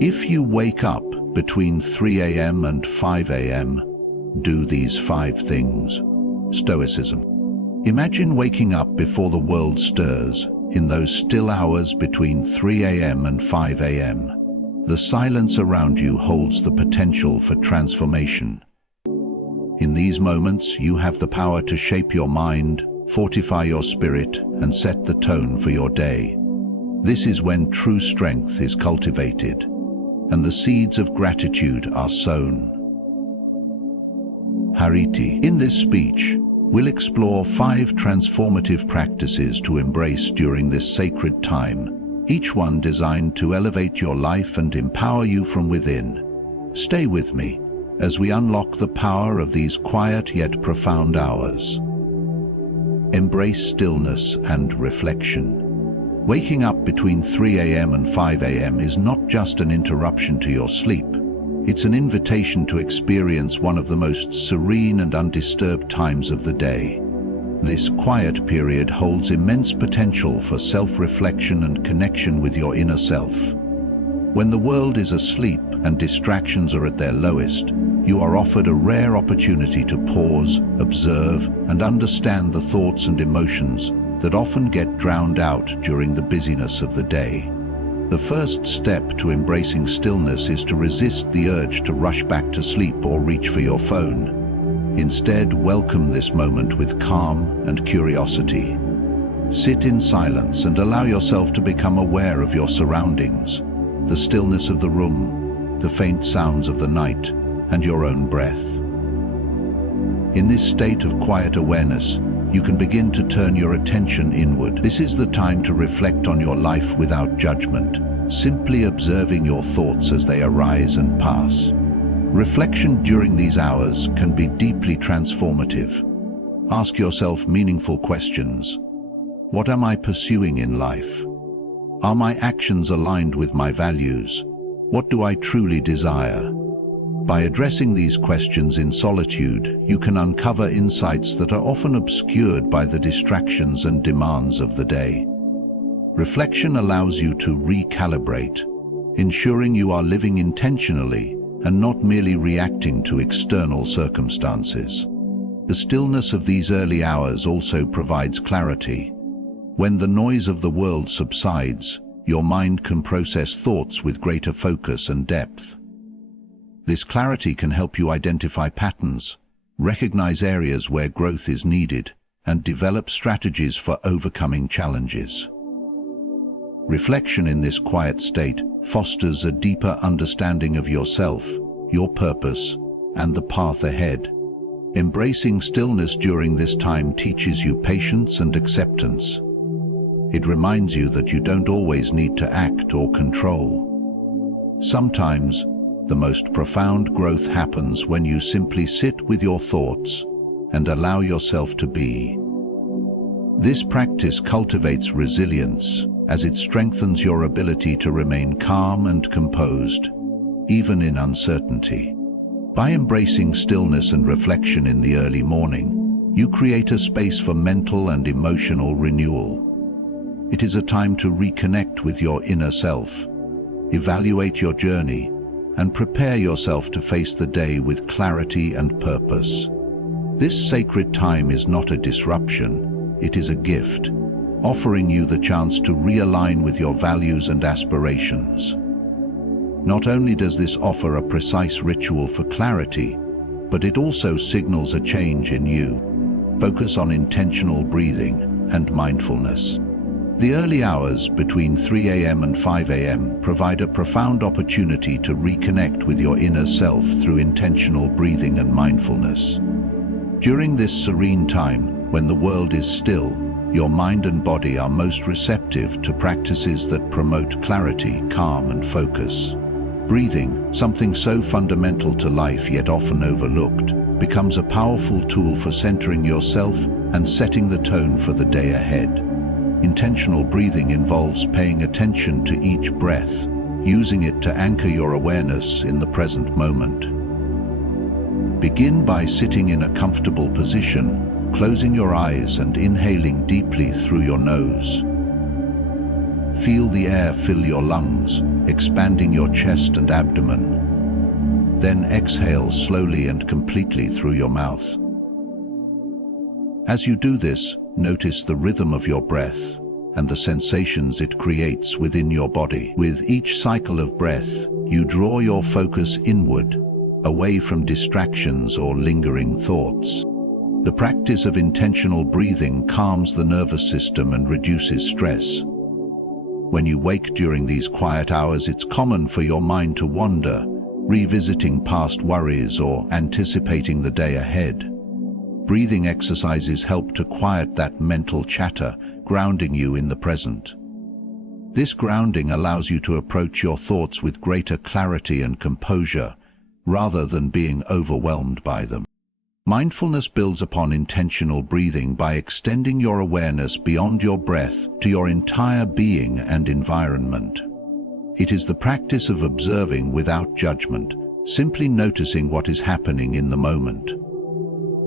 If you wake up between 3 a.m. and 5 a.m., do these 5 things. Stoicism. Imagine waking up before the world stirs, in those still hours between 3 a.m. and 5 a.m. The silence around you holds the potential for transformation. In these moments, you have the power to shape your mind, fortify your spirit, and set the tone for your day. This is when true strength is cultivated, and the seeds of gratitude are sown. Hariti. In this speech, we'll explore 5 transformative practices to embrace during this sacred time, each one designed to elevate your life and empower you from within. Stay with me as we unlock the power of these quiet yet profound hours. Embrace stillness and reflection. Waking up between 3 a.m. and 5 a.m. is not just an interruption to your sleep. It's an invitation to experience one of the most serene and undisturbed times of the day. This quiet period holds immense potential for self-reflection and connection with your inner self. When the world is asleep and distractions are at their lowest, you are offered a rare opportunity to pause, observe, and understand the thoughts and emotions that often get drowned out during the busyness of the day. The first step to embracing stillness is to resist the urge to rush back to sleep or reach for your phone. Instead, welcome this moment with calm and curiosity. Sit in silence and allow yourself to become aware of your surroundings, the stillness of the room, the faint sounds of the night, and your own breath. In this state of quiet awareness, you can begin to turn your attention inward. This is the time to reflect on your life without judgment, simply observing your thoughts as they arise and pass. Reflection during these hours can be deeply transformative. Ask yourself meaningful questions. What am I pursuing in life? Are my actions aligned with my values? What do I truly desire? By addressing these questions in solitude, you can uncover insights that are often obscured by the distractions and demands of the day. Reflection allows you to recalibrate, ensuring you are living intentionally and not merely reacting to external circumstances. The stillness of these early hours also provides clarity. When the noise of the world subsides, your mind can process thoughts with greater focus and depth. This clarity can help you identify patterns, recognize areas where growth is needed, and develop strategies for overcoming challenges. Reflection in this quiet state fosters a deeper understanding of yourself, your purpose, and the path ahead. Embracing stillness during this time teaches you patience and acceptance. It reminds you that you don't always need to act or control. Sometimes, the most profound growth happens when you simply sit with your thoughts and allow yourself to be. This practice cultivates resilience as it strengthens your ability to remain calm and composed, even in uncertainty. By embracing stillness and reflection in the early morning, you create a space for mental and emotional renewal. It is a time to reconnect with your inner self, evaluate your journey, and prepare yourself to face the day with clarity and purpose. This sacred time is not a disruption, it is a gift, offering you the chance to realign with your values and aspirations. Not only does this offer a precise ritual for clarity, but it also signals a change in you. Focus on intentional breathing and mindfulness. The early hours between 3 a.m. and 5 a.m. provide a profound opportunity to reconnect with your inner self through intentional breathing and mindfulness. During this serene time, when the world is still, your mind and body are most receptive to practices that promote clarity, calm, and focus. Breathing, something so fundamental to life yet often overlooked, becomes a powerful tool for centering yourself and setting the tone for the day ahead. Intentional breathing involves paying attention to each breath, using it to anchor your awareness in the present moment. Begin by sitting in a comfortable position, closing your eyes and inhaling deeply through your nose. Feel the air fill your lungs, expanding your chest and abdomen. Then exhale slowly and completely through your mouth. As you do this, notice the rhythm of your breath and the sensations it creates within your body. With each cycle of breath, you draw your focus inward, away from distractions or lingering thoughts. The practice of intentional breathing calms the nervous system and reduces stress. When you wake during these quiet hours, it's common for your mind to wander, revisiting past worries or anticipating the day ahead. Breathing exercises help to quiet that mental chatter, grounding you in the present. This grounding allows you to approach your thoughts with greater clarity and composure, rather than being overwhelmed by them. Mindfulness builds upon intentional breathing by extending your awareness beyond your breath to your entire being and environment. It is the practice of observing without judgment, simply noticing what is happening in the moment.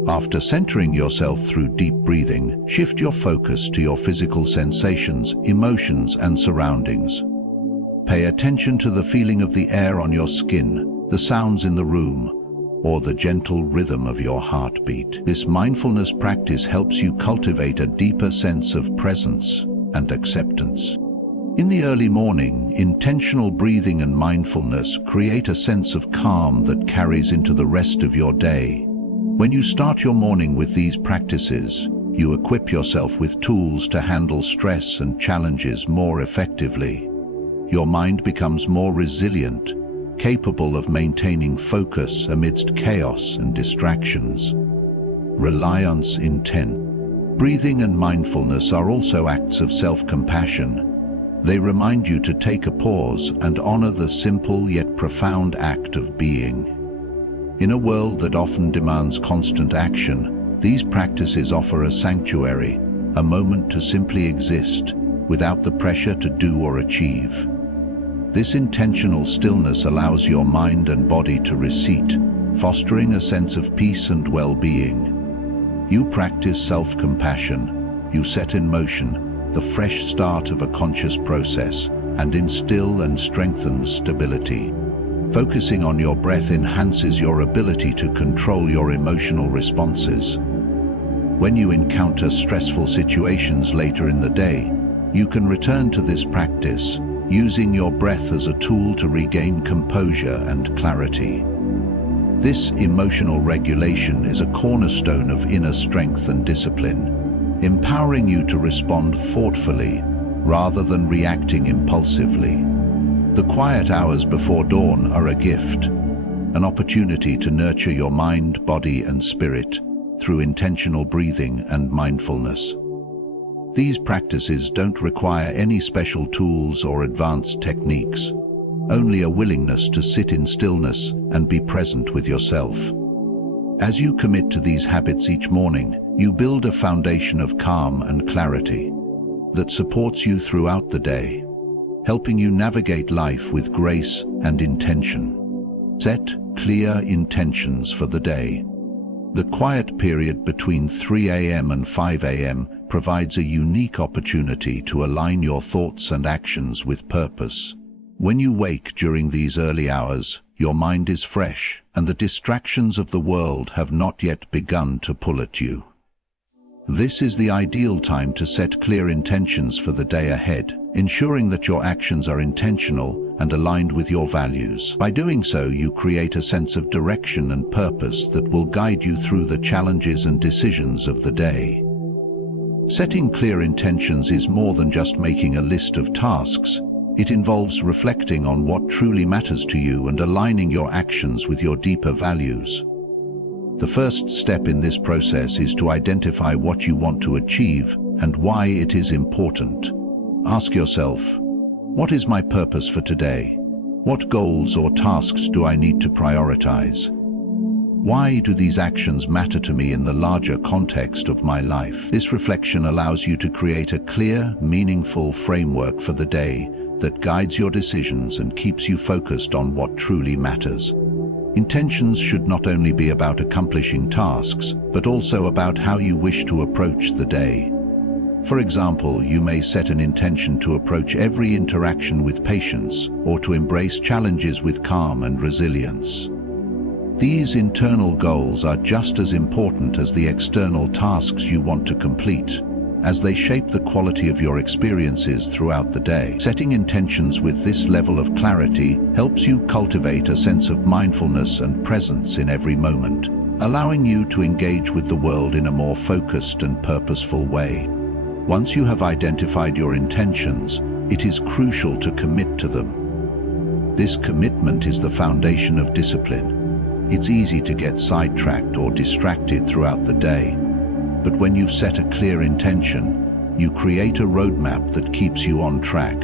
After centering yourself through deep breathing, shift your focus to your physical sensations, emotions, and surroundings. Pay attention to the feeling of the air on your skin, the sounds in the room, or the gentle rhythm of your heartbeat. This mindfulness practice helps you cultivate a deeper sense of presence and acceptance. In the early morning, intentional breathing and mindfulness create a sense of calm that carries into the rest of your day. When you start your morning with these practices, you equip yourself with tools to handle stress and challenges more effectively. Your mind becomes more resilient, capable of maintaining focus amidst chaos and distractions. Reliance intent. Breathing and mindfulness are also acts of self-compassion. They remind you to take a pause and honor the simple yet profound act of being. In a world that often demands constant action, these practices offer a sanctuary, a moment to simply exist, without the pressure to do or achieve. This intentional stillness allows your mind and body to reset, fostering a sense of peace and well-being. You practice self-compassion, you set in motion the fresh start of a conscious process, and instill and strengthen stability. Focusing on your breath enhances your ability to control your emotional responses. When you encounter stressful situations later in the day, you can return to this practice, using your breath as a tool to regain composure and clarity. This emotional regulation is a cornerstone of inner strength and discipline, empowering you to respond thoughtfully rather than reacting impulsively. The quiet hours before dawn are a gift, an opportunity to nurture your mind, body, and spirit through intentional breathing and mindfulness. These practices don't require any special tools or advanced techniques, only a willingness to sit in stillness and be present with yourself. As you commit to these habits each morning, you build a foundation of calm and clarity that supports you throughout the day, helping you navigate life with grace and intention. Set clear intentions for the day. The quiet period between 3 a.m. and 5 a.m. provides a unique opportunity to align your thoughts and actions with purpose. When you wake during these early hours, your mind is fresh, and the distractions of the world have not yet begun to pull at you. This is the ideal time to set clear intentions for the day ahead, ensuring that your actions are intentional and aligned with your values. By doing so, you create a sense of direction and purpose that will guide you through the challenges and decisions of the day. Setting clear intentions is more than just making a list of tasks. It involves reflecting on what truly matters to you and aligning your actions with your deeper values. The first step in this process is to identify what you want to achieve and why it is important. Ask yourself, what is my purpose for today? What goals or tasks do I need to prioritize? Why do these actions matter to me in the larger context of my life? This reflection allows you to create a clear, meaningful framework for the day that guides your decisions and keeps you focused on what truly matters. Intentions should not only be about accomplishing tasks, but also about how you wish to approach the day. For example, you may set an intention to approach every interaction with patience or to embrace challenges with calm and resilience. These internal goals are just as important as the external tasks you want to complete, as they shape the quality of your experiences throughout the day. Setting intentions with this level of clarity helps you cultivate a sense of mindfulness and presence in every moment, allowing you to engage with the world in a more focused and purposeful way. Once you have identified your intentions, it is crucial to commit to them. This commitment is the foundation of discipline. It's easy to get sidetracked or distracted throughout the day, but when you've set a clear intention, you create a roadmap that keeps you on track.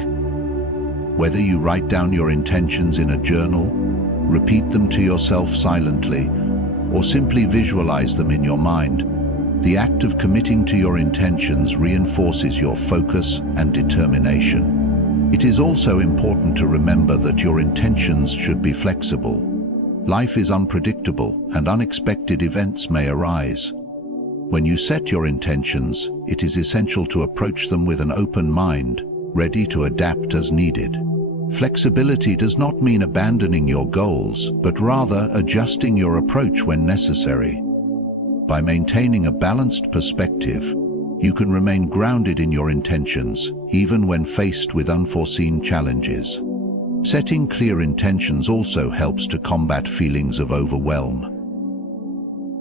Whether you write down your intentions in a journal, repeat them to yourself silently, or simply visualize them in your mind, the act of committing to your intentions reinforces your focus and determination. It is also important to remember that your intentions should be flexible. Life is unpredictable and unexpected events may arise. When you set your intentions, it is essential to approach them with an open mind, ready to adapt as needed. Flexibility does not mean abandoning your goals, but rather adjusting your approach when necessary. By maintaining a balanced perspective, you can remain grounded in your intentions, even when faced with unforeseen challenges. Setting clear intentions also helps to combat feelings of overwhelm.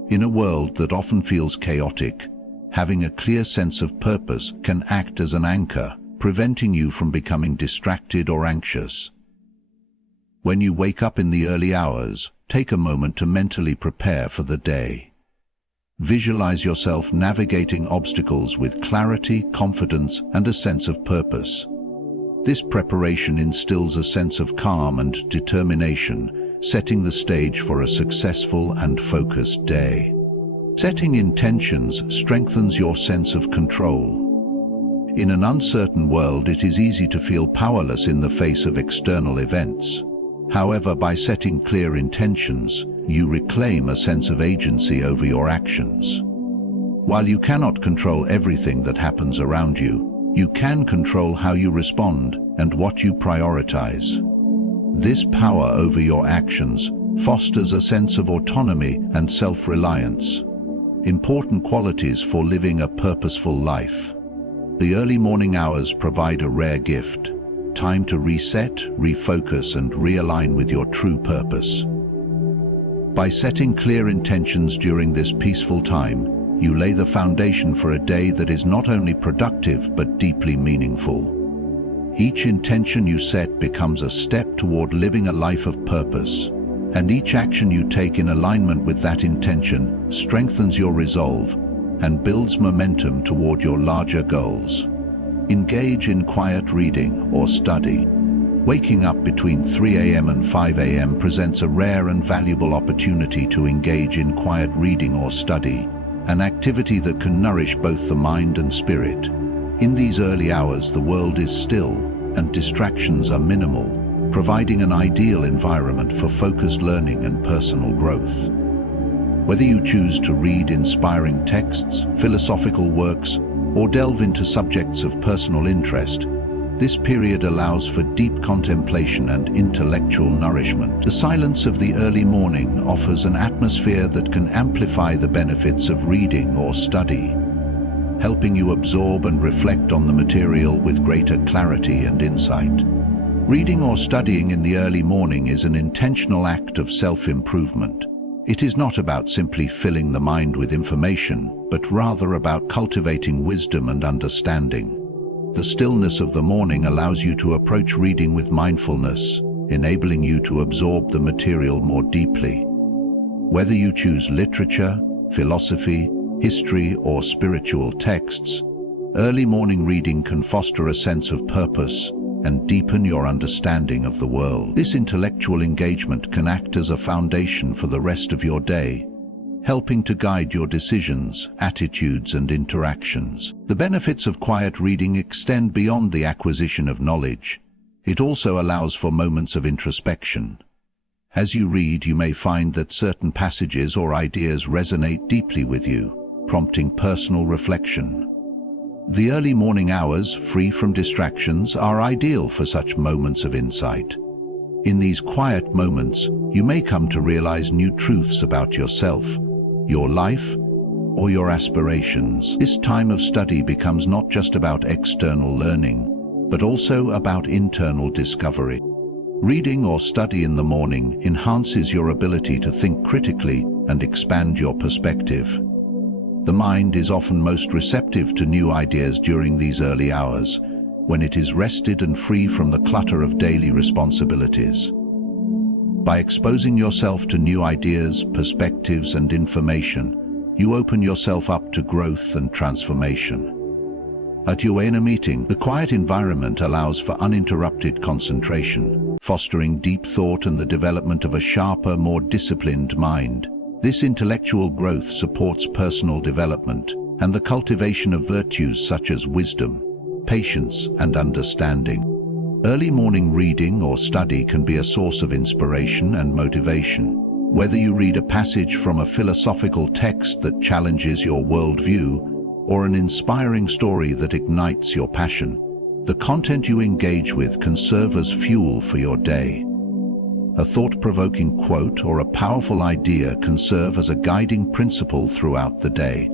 In a world that often feels chaotic, having a clear sense of purpose can act as an anchor, preventing you from becoming distracted or anxious. When you wake up in the early hours, take a moment to mentally prepare for the day. Visualize yourself navigating obstacles with clarity, confidence, and a sense of purpose. This preparation instills a sense of calm and determination, setting the stage for a successful and focused day. Setting intentions strengthens your sense of control. In an uncertain world, it is easy to feel powerless in the face of external events. However, by setting clear intentions, you reclaim a sense of agency over your actions. While you cannot control everything that happens around you, you can control how you respond and what you prioritize. This power over your actions fosters a sense of autonomy and self-reliance, important qualities for living a purposeful life. The early morning hours provide a rare gift, time to reset, refocus, and realign with your true purpose. By setting clear intentions during this peaceful time, you lay the foundation for a day that is not only productive but deeply meaningful. Each intention you set becomes a step toward living a life of purpose, and each action you take in alignment with that intention strengthens your resolve and builds momentum toward your larger goals. Engage in quiet reading or study. Waking up between 3 a.m. and 5 a.m. presents a rare and valuable opportunity to engage in quiet reading or study, an activity that can nourish both the mind and spirit. In these early hours, the world is still and distractions are minimal, providing an ideal environment for focused learning and personal growth. Whether you choose to read inspiring texts, philosophical works, or delve into subjects of personal interest, this period allows for deep contemplation and intellectual nourishment. The silence of the early morning offers an atmosphere that can amplify the benefits of reading or study, helping you absorb and reflect on the material with greater clarity and insight. Reading or studying in the early morning is an intentional act of self-improvement. It is not about simply filling the mind with information, but rather about cultivating wisdom and understanding. The stillness of the morning allows you to approach reading with mindfulness, enabling you to absorb the material more deeply. Whether you choose literature, philosophy, history, or spiritual texts, early morning reading can foster a sense of purpose and deepen your understanding of the world. This intellectual engagement can act as a foundation for the rest of your day, helping to guide your decisions, attitudes, and interactions. The benefits of quiet reading extend beyond the acquisition of knowledge. It also allows for moments of introspection. As you read, you may find that certain passages or ideas resonate deeply with you, prompting personal reflection. The early morning hours, free from distractions, are ideal for such moments of insight. In these quiet moments, you may come to realize new truths about yourself, your life, or your aspirations. This time of study becomes not just about external learning, but also about internal discovery. Reading or study in the morning enhances your ability to think critically and expand your perspective. The mind is often most receptive to new ideas during these early hours, when it is rested and free from the clutter of daily responsibilities. By exposing yourself to new ideas, perspectives, and information, you open yourself up to growth and transformation. At your inner meeting, the quiet environment allows for uninterrupted concentration, fostering deep thought and the development of a sharper, more disciplined mind. This intellectual growth supports personal development and the cultivation of virtues such as wisdom, patience, and understanding. Early morning reading or study can be a source of inspiration and motivation. Whether you read a passage from a philosophical text that challenges your worldview or an inspiring story that ignites your passion, the content you engage with can serve as fuel for your day. A thought-provoking quote or a powerful idea can serve as a guiding principle throughout the day,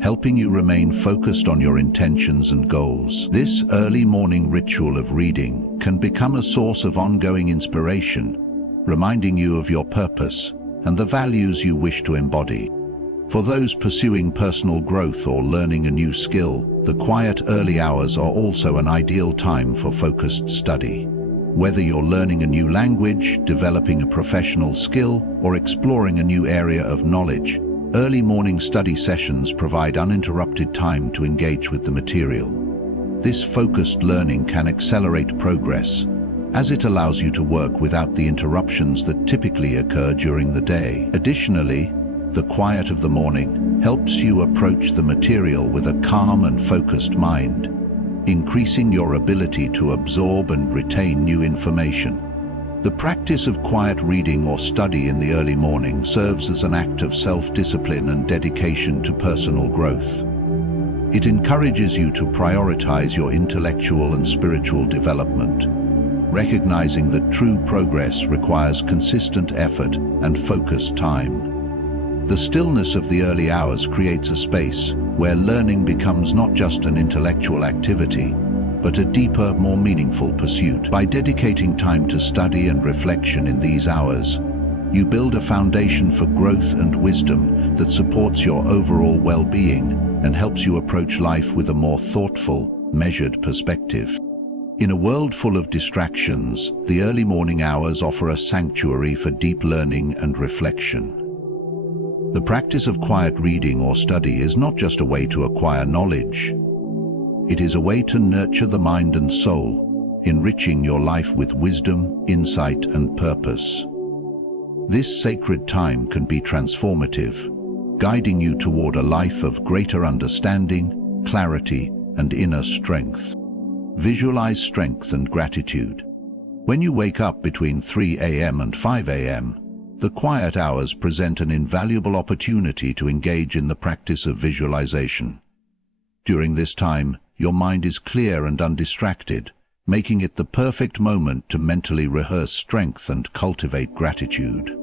helping you remain focused on your intentions and goals. This early morning ritual of reading can become a source of ongoing inspiration, reminding you of your purpose and the values you wish to embody. For those pursuing personal growth or learning a new skill, the quiet early hours are also an ideal time for focused study. Whether you're learning a new language, developing a professional skill, or exploring a new area of knowledge, early morning study sessions provide uninterrupted time to engage with the material. This focused learning can accelerate progress, as it allows you to work without the interruptions that typically occur during the day. Additionally, the quiet of the morning helps you approach the material with a calm and focused mind, increasing your ability to absorb and retain new information. The practice of quiet reading or study in the early morning serves as an act of self-discipline and dedication to personal growth. It encourages you to prioritize your intellectual and spiritual development, recognizing that true progress requires consistent effort and focused time. The stillness of the early hours creates a space where learning becomes not just an intellectual activity, but a deeper, more meaningful pursuit. By dedicating time to study and reflection in these hours, you build a foundation for growth and wisdom that supports your overall well-being and helps you approach life with a more thoughtful, measured perspective. In a world full of distractions, the early morning hours offer a sanctuary for deep learning and reflection. The practice of quiet reading or study is not just a way to acquire knowledge. It is a way to nurture the mind and soul, enriching your life with wisdom, insight, and purpose. This sacred time can be transformative, guiding you toward a life of greater understanding, clarity, and inner strength. Visualize strength and gratitude. When you wake up between 3 a.m. and 5 a.m., the quiet hours present an invaluable opportunity to engage in the practice of visualization. During this time, your mind is clear and undistracted, making it the perfect moment to mentally rehearse strength and cultivate gratitude.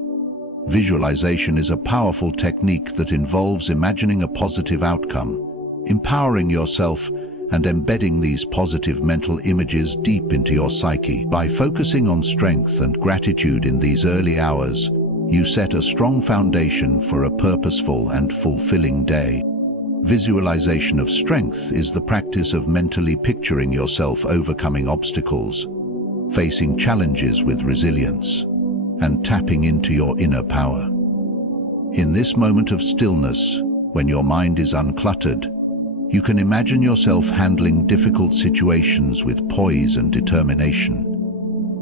Visualization is a powerful technique that involves imagining a positive outcome, empowering yourself, and embedding these positive mental images deep into your psyche. By focusing on strength and gratitude in these early hours, you set a strong foundation for a purposeful and fulfilling day. Visualization of strength is the practice of mentally picturing yourself overcoming obstacles, facing challenges with resilience, and tapping into your inner power. In this moment of stillness, when your mind is uncluttered, you can imagine yourself handling difficult situations with poise and determination.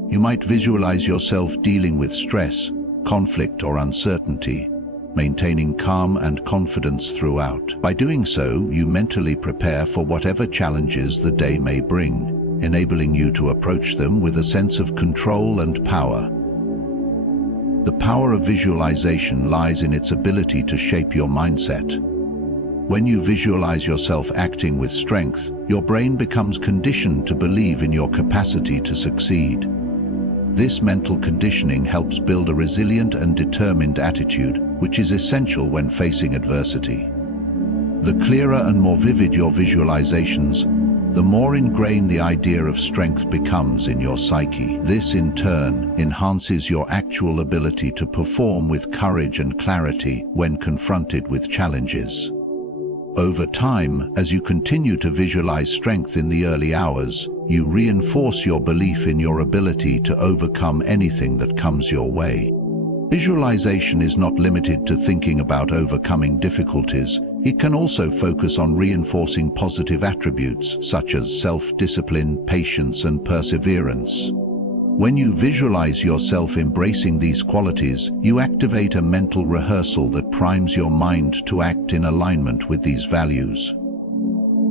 You might visualize yourself dealing with stress, conflict, or uncertainty, maintaining calm and confidence throughout. By doing so, you mentally prepare for whatever challenges the day may bring, enabling you to approach them with a sense of control and power. The power of visualization lies in its ability to shape your mindset. When you visualize yourself acting with strength, your brain becomes conditioned to believe in your capacity to succeed. This mental conditioning helps build a resilient and determined attitude, which is essential when facing adversity. The clearer and more vivid your visualizations, the more ingrained the idea of strength becomes in your psyche. This, in turn, enhances your actual ability to perform with courage and clarity when confronted with challenges. Over time, as you continue to visualize strength in the early hours, you reinforce your belief in your ability to overcome anything that comes your way. Visualization is not limited to thinking about overcoming difficulties. It can also focus on reinforcing positive attributes such as self-discipline, patience, and perseverance. When you visualize yourself embracing these qualities, you activate a mental rehearsal that primes your mind to act in alignment with these values.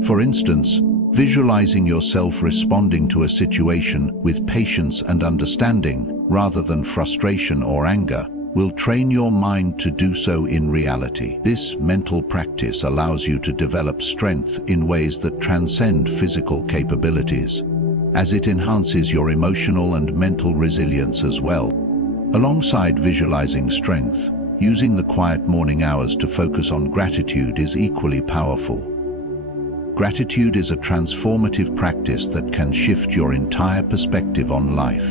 For instance, visualizing yourself responding to a situation with patience and understanding, rather than frustration or anger, will train your mind to do so in reality. This mental practice allows you to develop strength in ways that transcend physical capabilities, as it enhances your emotional and mental resilience as well. Alongside visualizing strength, using the quiet morning hours to focus on gratitude is equally powerful. Gratitude is a transformative practice that can shift your entire perspective on life.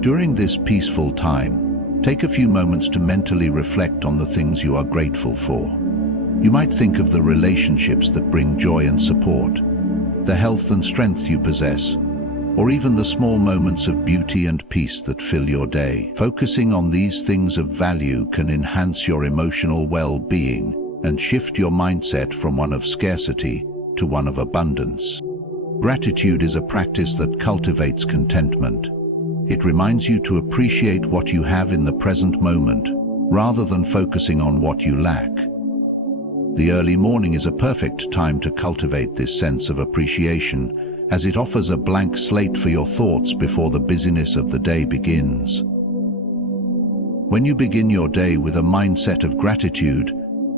During this peaceful time, take a few moments to mentally reflect on the things you are grateful for. You might think of the relationships that bring joy and support, the health and strength you possess, or even the small moments of beauty and peace that fill your day. Focusing on these things of value can enhance your emotional well-being and shift your mindset from one of scarcity to one of abundance. Gratitude is a practice that cultivates contentment. It reminds you to appreciate what you have in the present moment, rather than focusing on what you lack. The early morning is a perfect time to cultivate this sense of appreciation, as it offers a blank slate for your thoughts before the busyness of the day begins. When you begin your day with a mindset of gratitude,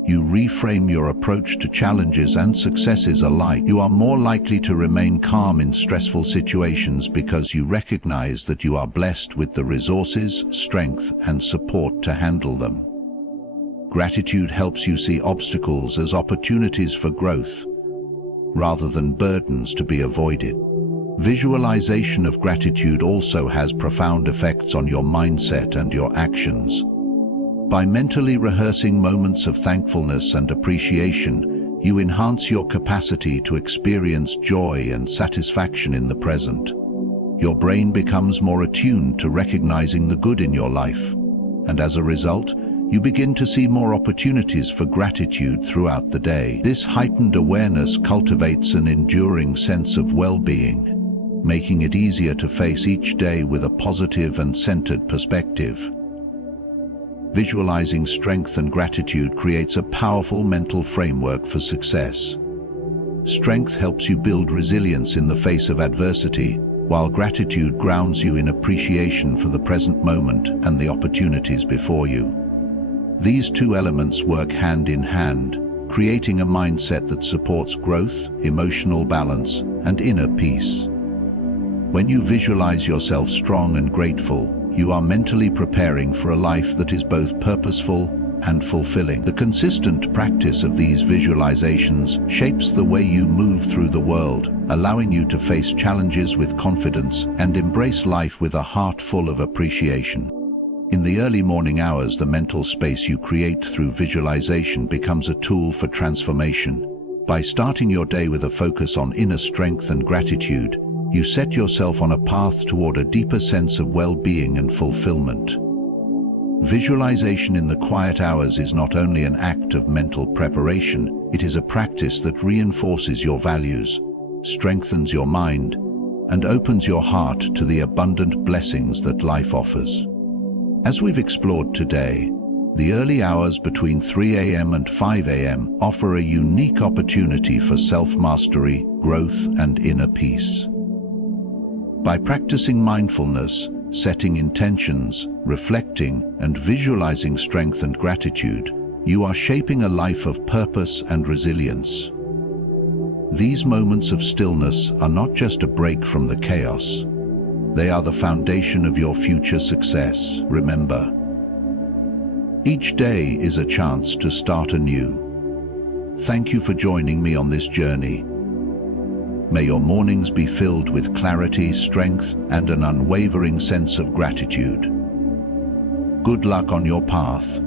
you reframe your approach to challenges and successes alike. You are more likely to remain calm in stressful situations because you recognize that you are blessed with the resources, strength, and support to handle them. Gratitude helps you see obstacles as opportunities for growth, rather than burdens to be avoided. Visualization of gratitude also has profound effects on your mindset and your actions. By mentally rehearsing moments of thankfulness and appreciation, you enhance your capacity to experience joy and satisfaction in the present. Your brain becomes more attuned to recognizing the good in your life, and as a result, you begin to see more opportunities for gratitude throughout the day. This heightened awareness cultivates an enduring sense of well-being, making it easier to face each day with a positive and centered perspective. Visualizing strength and gratitude creates a powerful mental framework for success. Strength helps you build resilience in the face of adversity, while gratitude grounds you in appreciation for the present moment and the opportunities before you. These two elements work hand in hand, creating a mindset that supports growth, emotional balance, and inner peace. When you visualize yourself strong and grateful, you are mentally preparing for a life that is both purposeful and fulfilling. The consistent practice of these visualizations shapes the way you move through the world, allowing you to face challenges with confidence and embrace life with a heart full of appreciation. In the early morning hours, the mental space you create through visualization becomes a tool for transformation. By starting your day with a focus on inner strength and gratitude, you set yourself on a path toward a deeper sense of well-being and fulfillment. Visualization in the quiet hours is not only an act of mental preparation, it is a practice that reinforces your values, strengthens your mind, and opens your heart to the abundant blessings that life offers. As we've explored today, the early hours between 3 a.m. and 5 a.m. offer a unique opportunity for self-mastery, growth, and inner peace. By practicing mindfulness, setting intentions, reflecting, and visualizing strength and gratitude, You are shaping a life of purpose and resilience. These moments of stillness are not just a break from the chaos. They are the foundation of your future success. Remember, each day is a chance to start anew. Thank you for joining me on this journey. May your mornings be filled with clarity, strength, and an unwavering sense of gratitude. Good luck on your path.